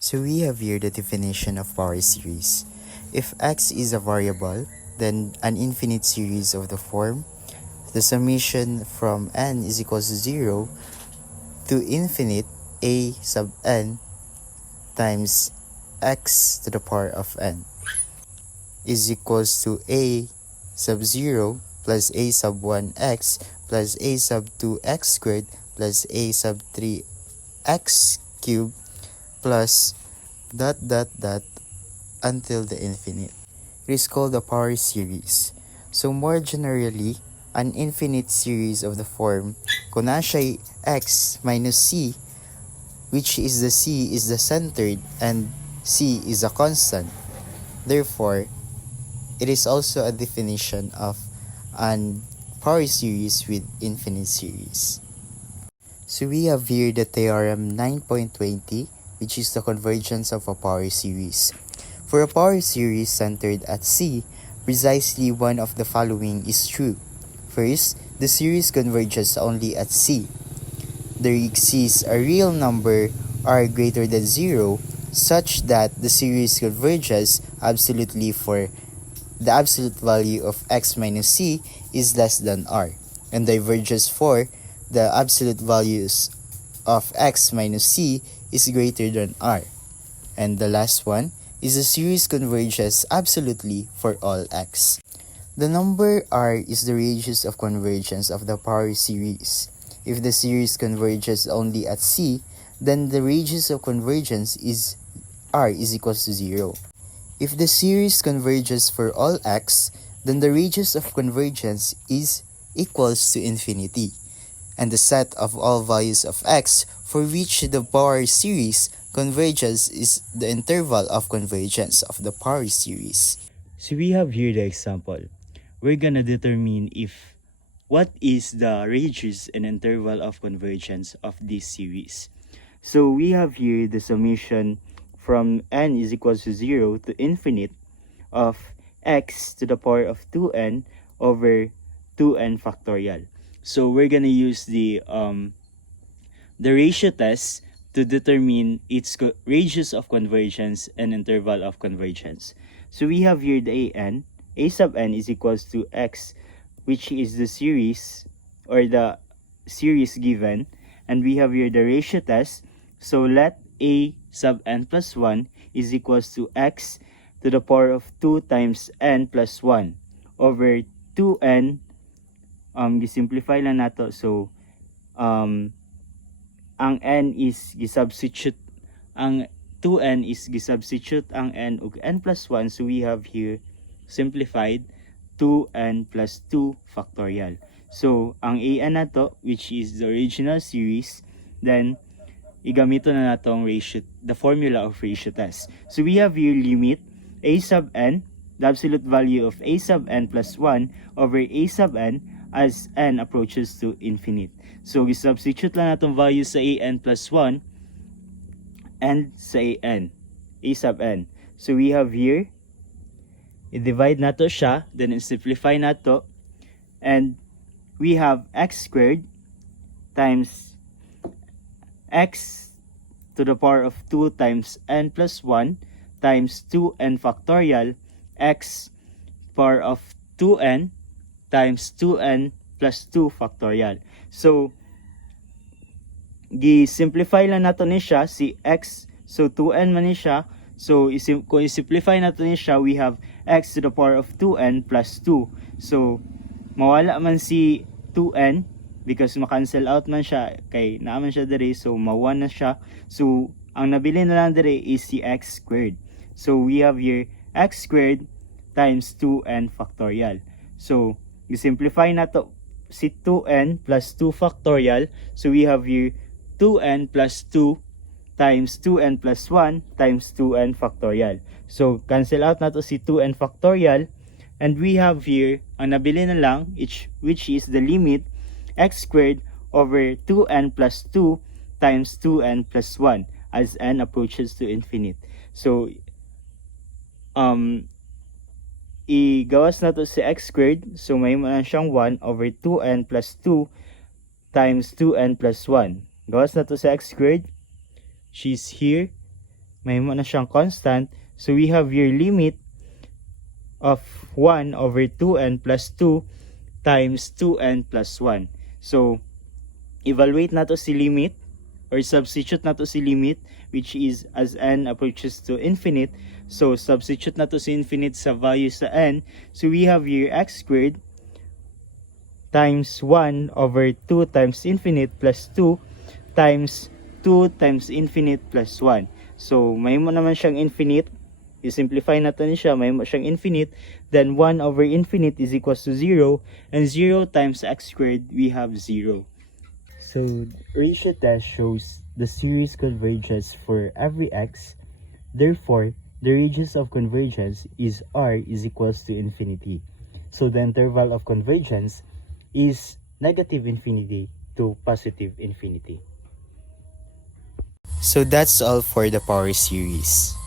So we have here the definition of power series. If x is a variable, then an infinite series of the form the summation from n is equals to 0 to infinite a sub n times x to the power of n is equals to a sub 0 plus a sub 1x plus a sub 2x squared plus a sub 3x cubed plus dot dot dot until the infinite. It is called a power series. So more generally, an infinite series of the form kung na siya x minus c, which is the c is the centered and c is a constant. Therefore, it is also a definition of an power series with infinite series. So we have here the theorem 9.20, which is the convergence of a power series. For a power series centered at C, precisely one of the following is true. First, the series converges only at C. There exists a real number r greater than 0 such that the series converges absolutely for the absolute value of x minus c is less than r, and diverges for the absolute values of x minus c is greater than r. And the last one is the series converges absolutely for all x. The number r is the radius of convergence of the power series. If the series converges only at c, then the radius of convergence is r is equals to 0. If the series converges for all x, then the radius of convergence is equals to infinity, and the set of all values of x for which the power series converges is the interval of convergence of the power series. So we have here the example. We're gonna determine if what is the radius and interval of convergence of this series. So we have here the summation from n is equals to 0 to infinite of x to the power of 2n over 2n factorial. So we're gonna use the ratio test to determine its radius of convergence and interval of convergence. So we have here the a sub n is equals to x, which is the series or the series given, and we have here the ratio test. So let a sub n plus 1 is equals to x to the power of 2 times n plus 1 over 2n. Gisimplify lang nato. So ang n is gisubstitute, ang 2n is gisubstitute ang n ug n plus 1. So we have here simplified 2n plus 2 factorial. So ang an nato, which is the original series, then igamito na natong ratio, the formula of ratio test. So we have here limit a sub n, the absolute value of a sub n plus 1 over a sub n as n approaches to infinite. So substitute lang natong value sa an plus 1 and sa a sub n. So we have here, i-divide nato siya, then simplify nato, and we have x squared times x to the power of 2 times n plus 1 times 2n factorial x power of 2n times 2n plus 2 factorial. So gi-simplify lang nato ni siya si x, so 2n man ni siya. So kung i-simplify nato ni siya, we have x to the power of 2n plus 2. So mawala man si 2n because ma-cancel out man siya kay naaman siya dere, so ma-1 na siya. So ang nabili na lang dere is si x squared. So we have here x squared times 2n factorial. So i-simplify nato si 2n plus 2 factorial. So we have here 2n plus 2 times 2n plus 1 times 2n factorial. So cancel out nato si 2n factorial, and we have here ang nabili na lang which is the limit x squared over 2n plus 2 times 2n plus 1 as n approaches to infinite. So igawas na to si x squared, so may man siyang 1 over 2n plus 2 times 2n plus 1. Gawas na to si x squared, she's here, mahimo na siyang constant. So we have your limit of 1 over 2n plus 2 times 2n plus 1. So evaluate nato si limit or substitute nato si limit, which is as n approaches to infinite. So substitute nato si infinite sa value sa n. So we have your x squared times 1 over 2 times infinite plus 2 times 2 times infinite plus 1. So mahimo naman siyang infinite. I-simplify natin siya, mahimo siyang infinite. Then 1 over infinite is equals to 0. And 0 times x squared, we have 0. So ratio test shows the series converges for every x. Therefore, the radius of convergence is r is equals to infinity. So the interval of convergence is negative infinity to positive infinity. So that's all for the power series.